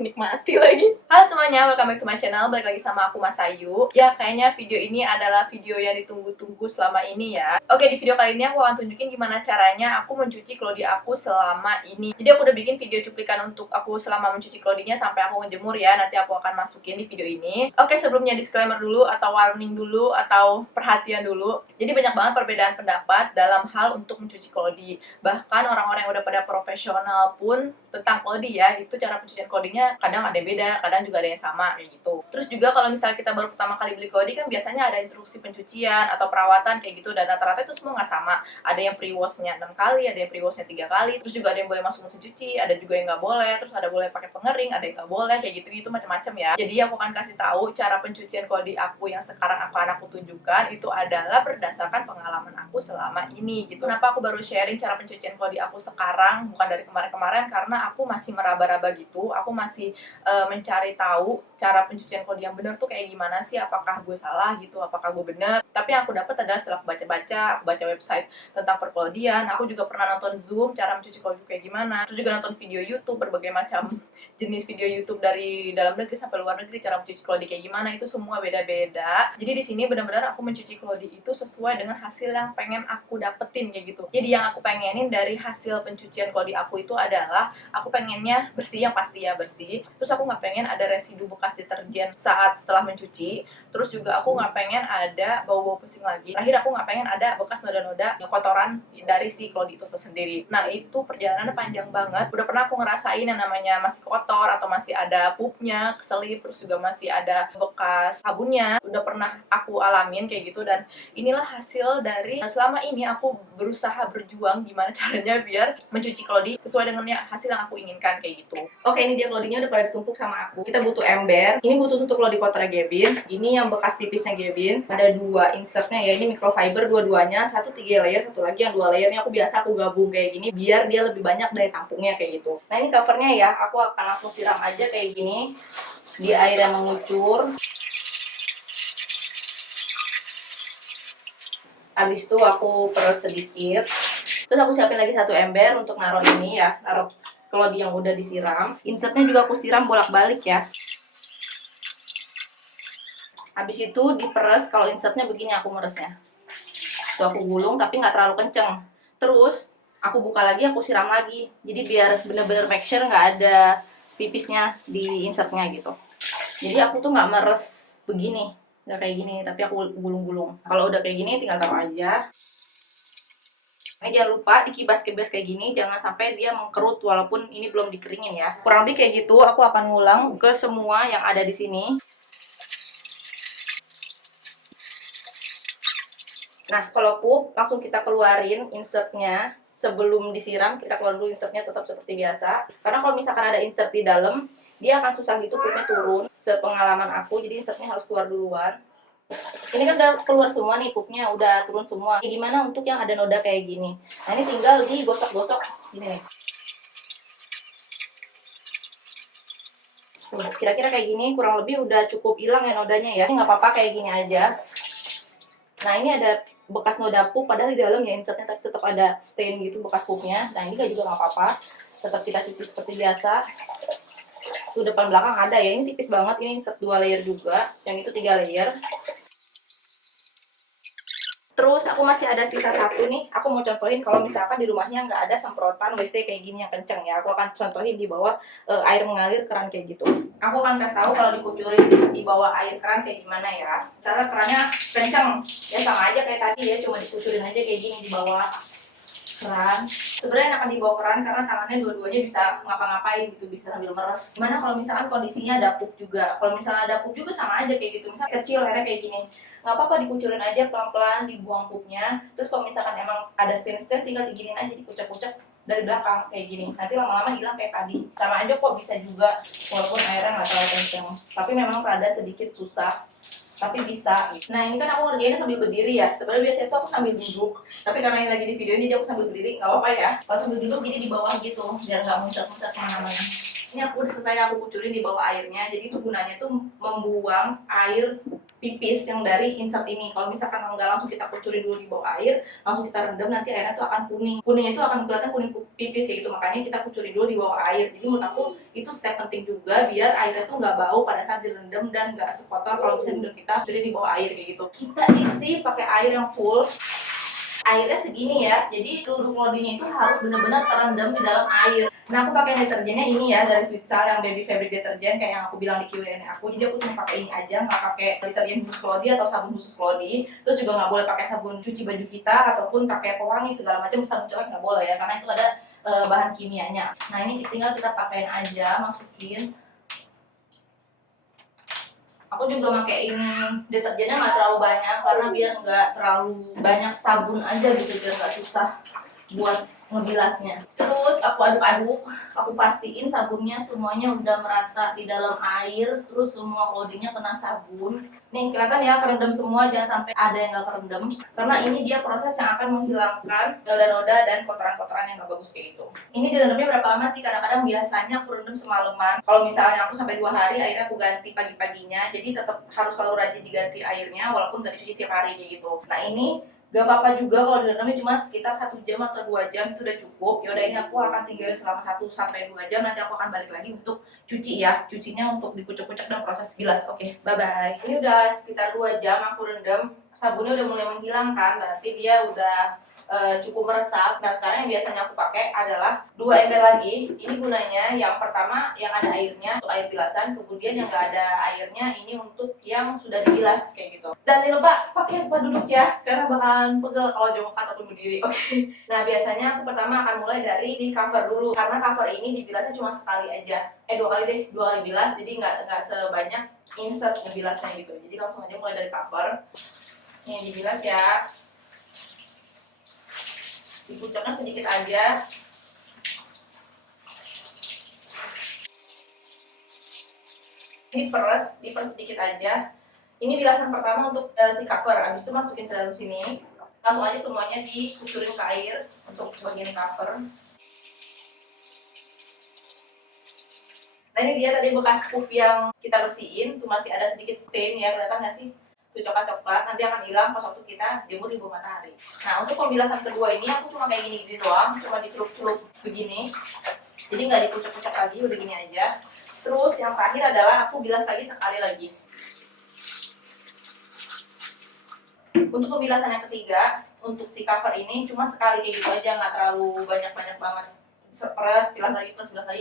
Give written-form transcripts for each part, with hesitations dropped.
Nikmati lagi. Halo semuanya, welcome back to my channel. Balik lagi sama aku Mas Ayu. Ya, kayaknya video ini adalah video yang ditunggu-tunggu selama ini ya. Oke, di video kali ini aku akan tunjukin gimana caranya aku mencuci Clody aku selama ini. Jadi aku udah bikin video cuplikan untuk aku selama mencuci Clodynya sampai aku ngejemur ya. Nanti aku akan masukin di video ini. Oke, sebelumnya disclaimer dulu atau warning dulu atau perhatian dulu. Jadi banyak banget perbedaan pendapat dalam hal untuk mencuci Clody. Bahkan orang-orang yang udah pada profesional pun tentang Clody ya, itu cara pencucian Clodynya kadang ada yang beda, kadang juga ada yang sama kayak gitu. Terus juga kalau misalnya kita baru pertama kali beli Clody kan biasanya ada instruksi pencucian atau perawatan kayak gitu, dan rata-rata itu semua nggak sama. Ada yang pre-washnya 6 kali, ada yang pre-washnya 3 kali, terus juga ada yang boleh masuk mesin cuci, ada juga yang nggak boleh, terus ada boleh pakai pengering, ada yang nggak boleh kayak gitu-gitu macam-macam ya. Jadi aku akan kasih tahu cara pencucian Clody aku yang sekarang akan aku tunjukkan itu adalah berdasarkan pengalaman aku selama ini gitu. Kenapa aku baru sharing cara pencucian Clody aku sekarang, bukan dari kemarin-kemarin, karena aku masih meraba-raba gitu. Aku masih mencari tahu cara pencucian Clody yang benar tuh kayak gimana sih, apakah gue salah gitu, apakah gue benar. Tapi yang aku dapat adalah setelah aku baca-baca, aku baca website tentang perkelodian, aku juga pernah nonton Zoom cara mencuci Clody kayak gimana, terus juga nonton video YouTube, berbagai macam jenis video YouTube dari dalam negeri sampai luar negeri, cara mencuci Clody kayak gimana, itu semua beda-beda. Jadi di sini benar-benar aku mencuci Clody itu sesuai dengan hasil yang pengen aku dapetin kayak gitu. Jadi yang aku pengenin dari hasil pencucian Clody aku itu adalah aku pengennya bersih, yang pasti ya bersih. Terus aku nggak pengen ada residu bekas deterjen saat setelah mencuci. Terus juga aku nggak pengen ada bau-bau pusing lagi. Terakhir aku nggak pengen ada bekas noda-noda kotoran dari si Clody itu sendiri. Nah itu perjalanannya panjang banget. Udah pernah aku ngerasain yang namanya masih kotor atau masih ada pupnya, keselip, terus juga masih ada bekas sabunnya. Udah pernah aku alamin kayak gitu, dan inilah hasil dari selama ini aku berusaha berjuang gimana caranya biar mencuci Clody sesuai dengan hasil yang aku inginkan kayak gitu. Oke, ini dia Clodynya udah pada ditumpuk sama aku. Kita butuh ember. Ini khusus untuk Clody kotornya Gavin. Ini yang bekas pipisnya Gavin. Ada dua insertnya ya, ini microfiber dua-duanya. Satu 3 layer, satu lagi yang 2 layer. Ini aku biasa aku gabung kayak gini biar dia lebih banyak daya tampungnya kayak gitu. Nah ini covernya ya, aku akan langsung siram aja kayak gini di air yang mengucur. Habis itu aku peres sedikit. Terus aku siapin lagi satu ember untuk naruh ini ya, naruh Clody yang udah disiram. Insertnya juga aku siram bolak-balik ya. Habis itu diperes, kalau insertnya begini aku meresnya. Tuh aku gulung tapi nggak terlalu kenceng. Terus aku buka lagi, aku siram lagi. Jadi biar bener-bener make sure nggak ada pipisnya di insertnya gitu. Jadi aku tuh nggak meres begini, nggak kayak gini, tapi aku gulung-gulung. Kalau udah kayak gini tinggal taruh aja. Nah, jangan lupa dikibas-kibas kayak gini, jangan sampai dia mengkerut walaupun ini belum dikeringin ya. Kurang lebih kayak gitu, aku akan ngulang ke semua yang ada di sini. Nah, kalau pup langsung kita keluarin insertnya sebelum disiram, kita keluar dulu insertnya tetap seperti biasa. Karena kalau misalkan ada insert di dalam, dia akan susah gitu pupnya turun. Sepengalaman aku, jadi insertnya harus keluar duluan. Ini kan udah keluar semua nih pupnya, udah turun semua. Gimana untuk yang ada noda kayak gini? Nah ini tinggal digosok-gosok gini nih. Tuh, kira-kira kayak gini kurang lebih udah cukup hilang ya nodanya ya. Ini nggak apa-apa kayak gini aja. Nah ini ada bekas noda pup, padahal di dalam ya insertnya tapi tetap ada stain gitu bekas pupnya. Nah ini juga nggak apa-apa, tetap kita cuci seperti biasa. Tuh depan belakang ada ya, ini tipis banget, ini insert 2 layer juga, yang itu 3 layer. Terus aku masih ada sisa satu nih, aku mau contohin kalau misalkan di rumahnya nggak ada semprotan WC kayak gini yang kenceng ya. Aku akan contohin di bawah air mengalir keran kayak gitu. Aku akan kasih tahu kalau dikucurin di bawah air keran kayak gimana ya. Misalnya kerannya kenceng, ya sama aja kayak tadi ya, cuma dikucurin aja kayak gini di bawah keran. Sebenarnya enakan di bawah keran karena tangannya dua-duanya bisa ngapa-ngapain gitu, bisa sambil meres. Gimana kalau misalkan kondisinya ada pup juga? Kalau misalnya ada pup juga sama aja kayak gitu. Misalnya kecil airnya kayak gini, nggak apa-apa dikucurin aja pelan-pelan, dibuang pupnya. Terus kalau misalkan emang ada stain-stain, tinggal diginin aja, dikucek-kucek dari belakang kayak gini. Nanti lama-lama hilang kayak tadi. Sama aja kok, bisa juga walaupun airnya nggak terlalu kenceng. Tapi memang rada sedikit susah, tapi bisa gitu. Nah ini kan aku ngerjainnya sambil berdiri ya. Sebenarnya biasanya tuh aku sambil duduk, tapi karena ini lagi di video ini jadi aku sambil berdiri, nggak apa-apa ya. Kalau sambil duduk jadi di bawah gitu, biar nggak muncrat-muncrat kemana-mana. Ini aku udah selesai aku kucurin di bawah airnya. Jadi itu gunanya tuh membuang air pipis yang dari insert ini. Kalau misalkan enggak langsung kita kucurin dulu di bawah air, langsung kita rendam, nanti airnya tuh akan kuning. Kuningnya itu akan kelihatan kuning pipis kayak gitu. Makanya kita kucurin dulu di bawah air. Jadi menurut aku itu step penting juga biar airnya tuh nggak bau pada saat direndam dan nggak sekotor kalau misalnya udah kita kucurin di bawah air kayak gitu. Kita isi pakai air yang full. Airnya segini ya, jadi seluruh clothingnya itu harus benar-benar terendam di dalam air. Nah aku pakai deterjennya ini ya dari Sweetsal yang baby fabric deterjen kayak yang aku bilang di Q&A aku. Jadi aku cuma pakai ini aja, nggak pakai deterjen khusus Clody atau sabun khusus Clody. Terus juga nggak boleh pakai sabun cuci baju kita ataupun pakai pewangi segala macam, sabun celek nggak boleh ya karena itu ada bahan kimianya. Nah ini tinggal kita pakein aja, masukin. Aku juga makein deterjennya nggak terlalu banyak karena biar nggak terlalu banyak sabun aja gitu, biar nggak susah buat ngebilasnya. Terus aku aduk-aduk, aku pastiin sabunnya semuanya udah merata di dalam air, terus semua clothingnya kena sabun. Nih kelihatan ya kerendam semua, jangan sampai ada yang nggak kerendam karena ini dia proses yang akan menghilangkan noda-noda dan kotoran-kotoran yang nggak bagus kayak gitu. Ini direndamnya berapa lama sih? Kadang-kadang biasanya aku rendam semalaman. Kalau misalnya aku sampai 2 hari, akhirnya aku ganti pagi-paginya. Jadi tetap harus selalu rajin diganti airnya walaupun nggak dicuci tiap hari kayak gitu. Nah ini gak apa-apa juga kalau direndamnya cuma sekitar 1 jam atau 2 jam itu udah cukup. Yaudah ini aku akan tinggal selama 1 sampai 2 jam, nanti aku akan balik lagi untuk cuci ya. Cucinya untuk dikucek-kucek dan proses bilas. Oke, bye-bye. Ini udah sekitar 2 jam aku rendam. Sabunnya udah mulai menghilang kan, berarti dia udah cukup meresap. Nah sekarang yang biasanya aku pakai adalah 2 ember lagi. Ini gunanya yang pertama yang ada airnya untuk air bilasan, kemudian yang nggak ada airnya ini untuk yang sudah dibilas kayak gitu. Dan jangan lupa pakai tempat duduk ya, karena bakalan pegel kalau jongkok ataupun berdiri. Oke. Nah biasanya aku pertama akan mulai dari si cover dulu, karena cover ini dibilasnya cuma sekali aja. 2 kali deh, 2 kali bilas, jadi nggak sebanyak insert ngebilasnya gitu. Jadi langsung aja mulai dari cover. Ini dibilas ya. Dikucekkan sedikit aja. Ini diperes sedikit aja. Ini bilasan pertama untuk si cover, habis itu masukin ke dalam sini. Langsung aja semuanya dikucurin ke air untuk bagian cover. Nah ini dia tadi bekas puff yang kita bersihin, tuh masih ada sedikit stain ya, kelihatan nggak sih? Itu coklat-coklat, nanti akan hilang pas waktu kita jemur di bawah matahari. Nah untuk pembilasan kedua ini aku cuma kayak gini-gini doang, cuma dicelup-celup begini. Jadi nggak dikucek-kucek lagi, udah gini aja. Terus yang terakhir adalah aku bilas lagi sekali lagi. Untuk pembilasan yang ketiga, untuk si cover ini cuma sekali kayak gitu aja, nggak terlalu banyak-banyak banget. Peres, bilas lagi,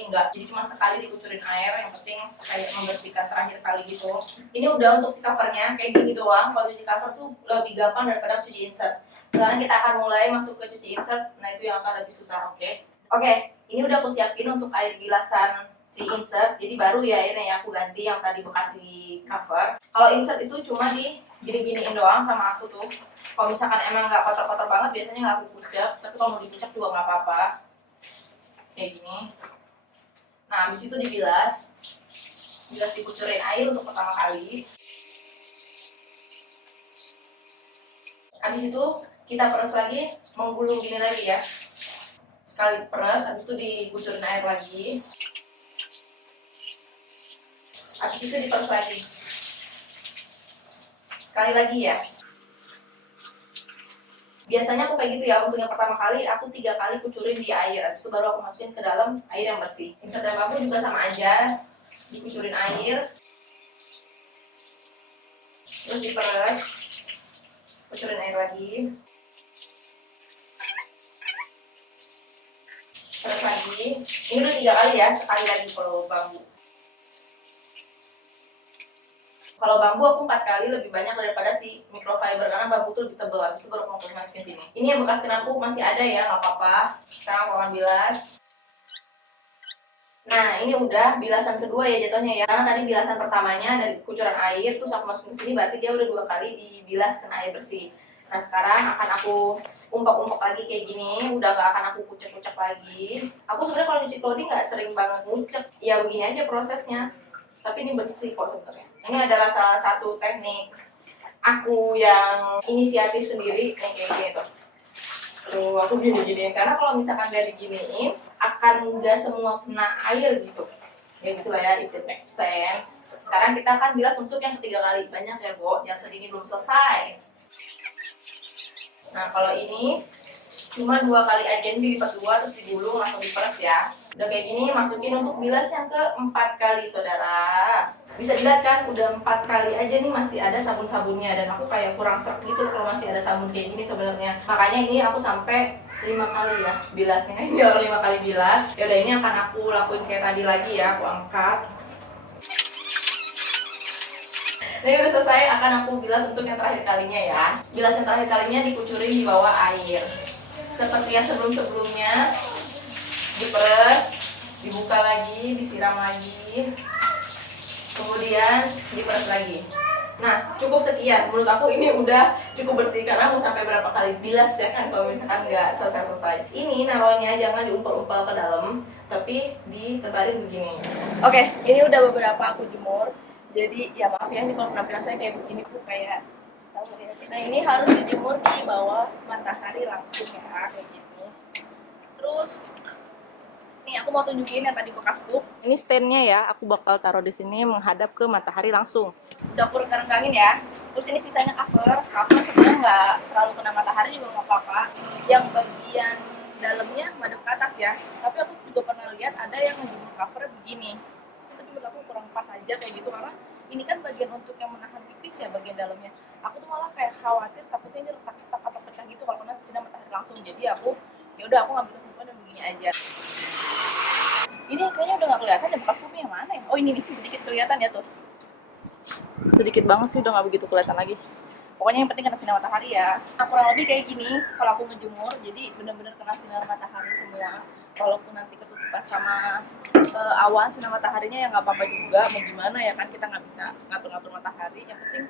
enggak. Jadi cuma sekali dikucurin air, yang penting kayak membersihkan terakhir kali gitu. Ini udah untuk si covernya, kayak gini doang. Kalau cuci cover tuh lebih gampang daripada cuci insert. Sekarang kita akan mulai masuk ke cuci insert, nah itu yang akan lebih susah, oke? Oke, ini udah aku siapin untuk air bilasan si insert, jadi baru ya airnya ya aku ganti yang tadi bekas di cover. Kalau insert itu cuma di gini-giniin doang sama aku tuh. Kalau misalkan emang nggak kotor-kotor banget, biasanya nggak aku kucek, tapi kalau mau dikucek juga nggak apa-apa. Kayak gini. Nah habis itu dibilas dikucurin air untuk pertama kali. Habis itu kita peres lagi, menggulung gini lagi ya. Sekali peres, habis itu dikucurin air lagi. Habis itu diperes lagi. Sekali lagi ya. Biasanya aku kayak gitu ya, untuk yang pertama kali aku 3 kali kucurin di air, habis itu baru aku masukin ke dalam air yang bersih. Insert dan bambu juga sama aja, dikucurin air, terus diperes, kucurin air lagi, peres lagi. Ini udah 3 kali ya, sekali lagi kalau bambu. Kalau bambu aku 4 kali lebih banyak daripada si microfiber karena bambu tuh lebih tebal, habis itu baru aku masukin sini. Ini yang bekas kenapuk masih ada ya, nggak apa-apa. Sekarang aku akan bilas. Nah ini udah bilasan kedua ya jatuhnya ya, karena tadi bilasan pertamanya dari kucuran air, terus aku masukin sini, berarti dia udah 2 kali dibilas kena air bersih. Nah sekarang akan aku umpuk-umpuk lagi kayak gini, udah nggak akan aku kucek-kucek lagi. Aku sebenarnya kalau nyuci clothing nggak sering banget ngucek, ya begini aja prosesnya. Tapi ini bersih kok sebenarnya. Ini adalah salah satu teknik aku yang inisiatif sendiri yang kayak gini tuh. Tuh aku gini-giniin, karena kalau misalkan gak diginiin akan nggak semua kena air gitu. Ya gitulah ya, if it makes sense. Sekarang kita akan bilas untuk yang ketiga kali. Banyak ya, Bo, jangan sedih, ini belum selesai. Nah, kalau ini cuma 2 kali aja, ini dilipat 2 terus digulung langsung diperes ya. Udah kayak gini, masukin untuk bilas yang keempat kali, saudara. Bisa dilihat kan, udah 4 kali aja nih masih ada sabun-sabunnya, dan aku kayak kurang seret gitu kalau masih ada sabun kayak gini sebenarnya. Makanya ini aku sampai 5 kali ya bilasnya. Ini kalau 5 kali bilas. Ya udah, ini akan aku lakuin kayak tadi lagi ya, aku angkat. Nah, ini udah selesai, akan aku bilas untuk yang terakhir kalinya ya. Bilas yang terakhir kalinya dikucurin di bawah air. Seperti yang sebelum-sebelumnya, diperes, dibuka lagi, disiram lagi, kemudian diperes lagi. Nah, cukup sekian. Menurut aku ini udah cukup bersih, karena mau sampai berapa kali bilas ya kan kalau misalkan nggak selesai-selesai. Ini naruhnya jangan diumpal-umpal ke dalam, tapi ditebarin begini. Oke, ini udah beberapa aku jemur. Jadi ya maaf ya, ini kalau penampilan saya kayak begini tuh kayak tahu ya. Nah, ini harus dijemur di bawah matahari langsung ya, kayak gini. Terus nih aku mau tunjukin yang tadi bekas pup. Ini standnya ya, aku bakal taruh di sini menghadap ke matahari langsung. Udah aku renggangin ya. Terus ini sisanya cover. Cover sebenarnya nggak terlalu kena matahari juga nggak apa-apa. Yang bagian dalamnya madep ke atas ya. Tapi aku juga pernah lihat ada yang ngejemur cover begini. Tapi menurut aku kurang pas aja kayak gitu, karena ini kan bagian untuk yang menahan pipis ya bagian dalamnya. Aku tuh malah kayak khawatir takutnya ini retak-retak atau pecah gitu kalau kena sinar matahari langsung. Jadi aku ya udah, aku ngambil kesimpulan dan begini aja. Ini kayaknya udah nggak kelihatan ya bekas pupnya yang mana ya? Oh, ini nih sedikit kelihatan ya tuh. Sedikit banget sih, udah nggak begitu kelihatan lagi. Pokoknya yang penting kena sinar matahari ya. Nah, kurang lebih kayak gini kalau aku ngejemur, jadi benar-benar kena sinar matahari semua. Walaupun nanti ketutupan sama awan sinar mataharinya ya nggak apa-apa juga. Mau gimana ya kan, kita nggak bisa ngatur-ngatur matahari. Yang penting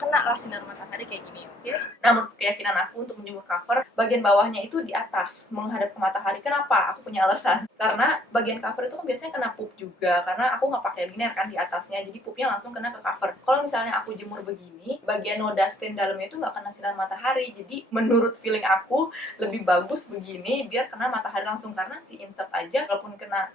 kena lah sinar matahari kayak gini, oke? Nah, menurut keyakinan aku untuk menjemur cover, bagian bawahnya itu di atas menghadap ke matahari. Kenapa? Aku punya alasan. Karena bagian cover itu kan biasanya kena pup juga, karena aku nggak pakai liner kan di atasnya, jadi pupnya langsung kena ke cover. Kalau misalnya aku jemur begini, bagian noda stain dalamnya itu nggak kena sinar matahari. Jadi menurut feeling aku lebih bagus begini biar kena matahari langsung, karena si insert aja walaupun kena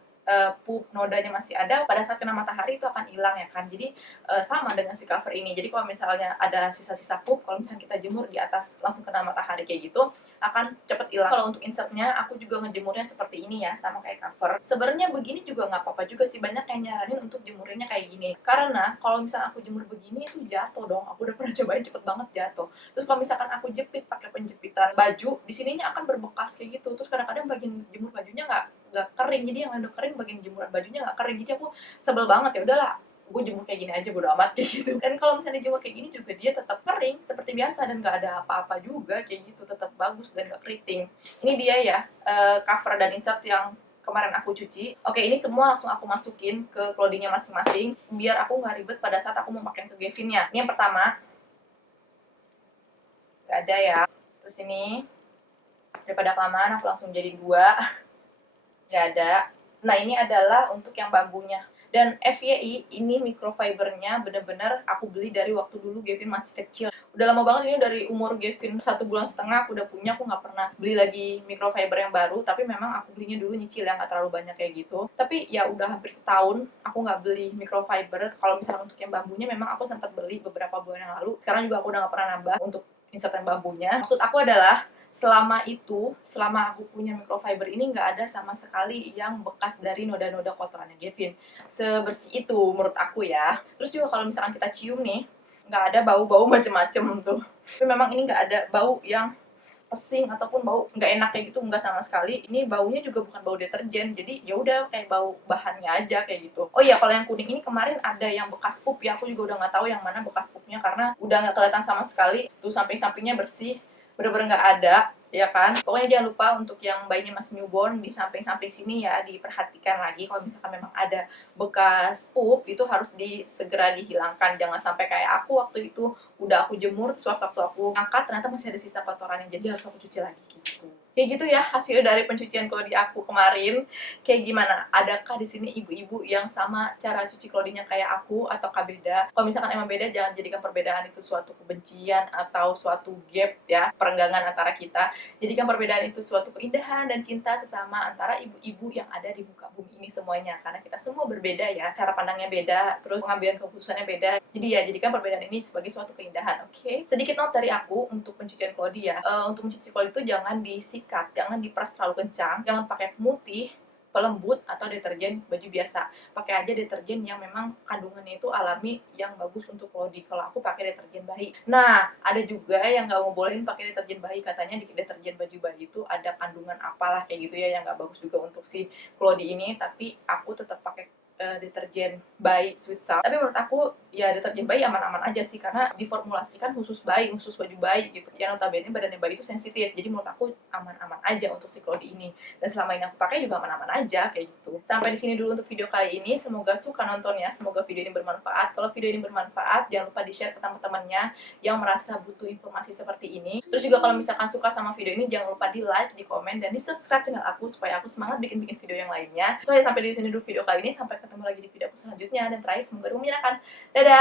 pup nodanya masih ada, pada saat kena matahari itu akan hilang ya kan. Jadi sama dengan si cover ini. Jadi kalau misalnya ada sisa-sisa pup, kalau misalnya kita jemur di atas langsung kena matahari kayak gitu, akan cepet hilang. Kalau untuk insertnya, aku juga ngejemurnya seperti ini ya, sama kayak cover. Sebenarnya begini juga nggak apa-apa juga sih, banyak yang nyaranin untuk jemurinnya kayak gini. Karena kalau misalnya aku jemur begini itu jatuh dong. Aku udah pernah cobain, cepet banget jatuh. Terus kalau misalkan aku jepit pakai penjepitan baju, di sininya akan berbekas kayak gitu. Terus kadang-kadang bagian jemur bajunya nggak kering, jadi yang udah kering bagian jemuran bajunya nggak kering, jadi aku sebel banget. Ya udahlah, gue jemur kayak gini aja, bodo amat kayak gitu. Dan kalau misalnya dijemur kayak gini juga dia tetap kering seperti biasa dan nggak ada apa-apa juga kayak gitu, tetap bagus dan nggak keriting. Ini dia ya, cover dan insert yang kemarin aku cuci. Oke, ini semua langsung aku masukin ke clothingnya masing-masing biar aku nggak ribet pada saat aku mau pakai ke Gavinnya. Ini yang pertama, nggak ada ya. Terus ini daripada kelamaan aku langsung jadi 2, nggak ada. Nah, ini adalah untuk yang bambunya. Dan FYI, ini microfibernya bener-bener aku beli dari waktu dulu Gavin masih kecil. Udah lama banget, ini dari umur Gavin 1,5 bulan aku udah punya. Aku nggak pernah beli lagi microfiber yang baru, tapi memang aku belinya dulu nyicil yang nggak terlalu banyak kayak gitu. Tapi ya udah hampir setahun aku nggak beli microfiber. Kalau misalnya untuk yang bambunya memang aku sempat beli beberapa bulan yang lalu. Sekarang juga aku udah nggak pernah nambah untuk insert yang bambunya. Maksud aku adalah selama aku punya microfiber ini nggak ada sama sekali yang bekas dari noda-noda kotorannya Gavin. Sebersih itu menurut aku ya. Terus juga kalau misalkan kita cium nih, nggak ada bau-bau macem-macem tuh. Tapi memang ini nggak ada bau yang pesing ataupun bau nggak enak kayak gitu, nggak sama sekali. Ini baunya juga bukan bau deterjen, jadi ya udah kayak bau bahannya aja kayak gitu. Oh iya, kalau yang kuning ini kemarin ada yang bekas pup ya, aku juga udah nggak tahu yang mana bekas pupnya karena udah nggak kelihatan sama sekali. Tuh samping-sampingnya bersih, bener-bener nggak ada, ya kan. Pokoknya jangan lupa untuk yang bayinya masih newborn, di samping-samping sini ya diperhatikan lagi. Kalau misalkan memang ada bekas pup, itu harus segera dihilangkan. Jangan sampai kayak aku waktu itu udah aku jemur, terus waktu aku angkat ternyata masih ada sisa kotorannya, jadi harus aku cuci lagi gitu. Kayak gitu ya hasil dari pencucian Clody aku kemarin. Kayak gimana? Adakah di sini ibu-ibu yang sama cara cuci Clodynya kayak aku ataukah beda? Kalau misalkan emang beda, jangan jadikan perbedaan itu suatu kebencian atau suatu gap ya, perenggangan antara kita. Jadikan perbedaan itu suatu keindahan dan cinta sesama antara ibu-ibu yang ada di muka bumi ini semuanya. Karena kita semua berbeda ya, cara pandangnya beda, terus pengambilan keputusannya beda. Jadi ya jadikan perbedaan ini sebagai suatu keindahan, oke? Sedikit note dari aku untuk pencucian Clody ya. Untuk mencuci Clody itu jangan disikat, jangan diperas terlalu kencang, jangan pakai pemutih, pelembut, atau deterjen baju biasa. Pakai aja deterjen yang memang kandungannya itu alami, yang bagus untuk Clody. Kalau aku pakai deterjen bayi. Nah, ada juga yang nggak mau bolehin pakai deterjen bayi, katanya di deterjen baju bayi itu ada kandungan apalah kayak gitu ya, yang nggak bagus juga untuk si Clody ini. Tapi aku tetap pakai deterjen bayi Sweet Salt. Tapi menurut aku ya deterjen bayi aman-aman aja sih, karena diformulasikan khusus bayi, khusus baju bayi gitu. Yang notabene badannya bayi itu sensitif, jadi menurut aku aman-aman aja untuk si Clody ini. Dan selama ini aku pakai juga aman-aman aja kayak gitu. Sampai di sini dulu untuk video kali ini. Semoga suka nontonnya, semoga video ini bermanfaat. Kalau video ini bermanfaat, jangan lupa di-share ke teman-temannya yang merasa butuh informasi seperti ini. Terus juga kalau misalkan suka sama video ini, jangan lupa di-like, di-komen, dan di-subscribe channel aku supaya aku semangat bikin-bikin video yang lainnya. So, sampai di sini dulu video kali ini. Sampai ketemu lagi di video aku selanjutnya. Dan terakhir, semoga menyenangkan. Dadah!